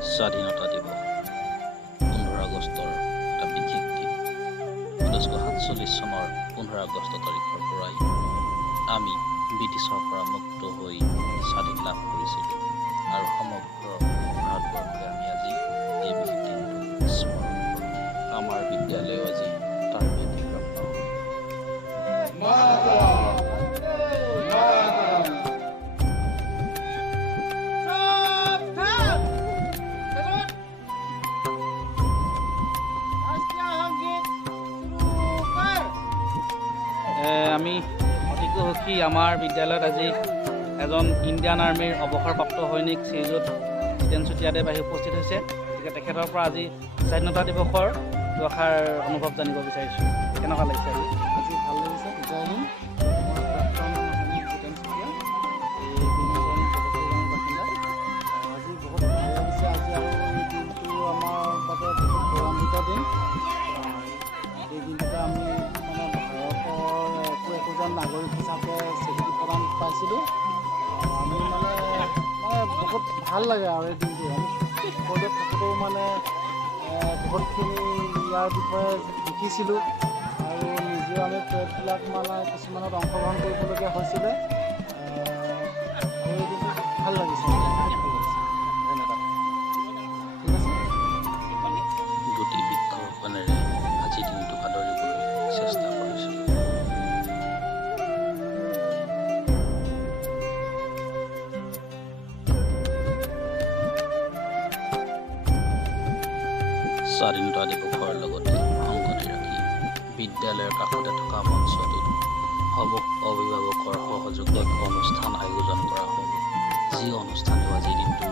স্বাধীনতা দিৱস 15 আগষ্টৰ এটা বিশেষ দিন। 1947 চনৰ 15 আগষ্ট তাৰিখৰ পৰাই আমি ব্ৰিটিছৰ পৰা মুক্ত হৈ স্বাধীন লাভ কৰিছিলোঁ আৰু সমগ্ৰ ভাৰতবৰ্ষে আমি আজি এই বিশেষ দিনটো স্মৰণ কৰোঁ। আমাৰ বিদ্যালয়েও আজি তাৰ ব্যতিক্ৰম নহয়। আমি অতিকৈ সুখী আমাৰ বিদ্যালয়ত আজি এজন ইণ্ডিয়ান আৰ্মিৰ অৱসৰপ্ৰাপ্ত সৈনিক শ্ৰীযুত জিতেন চুতীয়াদেৱ আহি উপস্থিত হৈছে। গতিকে তেখেতৰ পৰা আজি স্বাধীনতা দিৱসৰ দুআষাৰ অনুভৱ জানিব বিচাৰিছোঁ। কেনেকুৱা লাগিছে আজি? আজি ভাল লাগিছে। জয় হিন্দ। মই প্ৰাক্তন সৈনিক জিতেন চুতীয়া, এই বিনোদন বাসিন্দা। আজি বহুত ভাল লাগিছে। আজি আৰু এই দিনটো আমাৰ বাবে বহুত গৌৰৱান্বিত দিন। এই দিনটোতে আমি ভাৰতৰ একোজন নাগৰিক হিচাপে স্বীকৃতি প্ৰদান পাইছিলোঁ। আমি বহুত ভাল লাগে আৰু এই দিনটো আমি সকলোৱে থাকোঁতেও বহুতখিনি ইয়াৰ বিষয়ে শিকিছিলোঁ আৰু নিজেও আমি প্ৰেডবিলাক কিছুমানত অংশগ্ৰহণ কৰিবলগীয়া হৈছিলে। আৰু এই দিনটো ভাল লাগিছে। ধন্যবাদ। ঠিক আছে। গুটি বৃক্ষৰোপণেৰে আজি দিনটোক আদৰিবলৈ চেষ্টা কৰিছিলোঁ। স্বাধীনতা দিৱসৰ লগতে সংগতি ৰাখি বিদ্যালয়ৰ কাষতে থকা মঞ্চটোত অভিভাৱকৰ সহযোগত অনুষ্ঠান আয়োজন কৰা হ'ল। যি অনুষ্ঠানেও আজিৰ দিনটো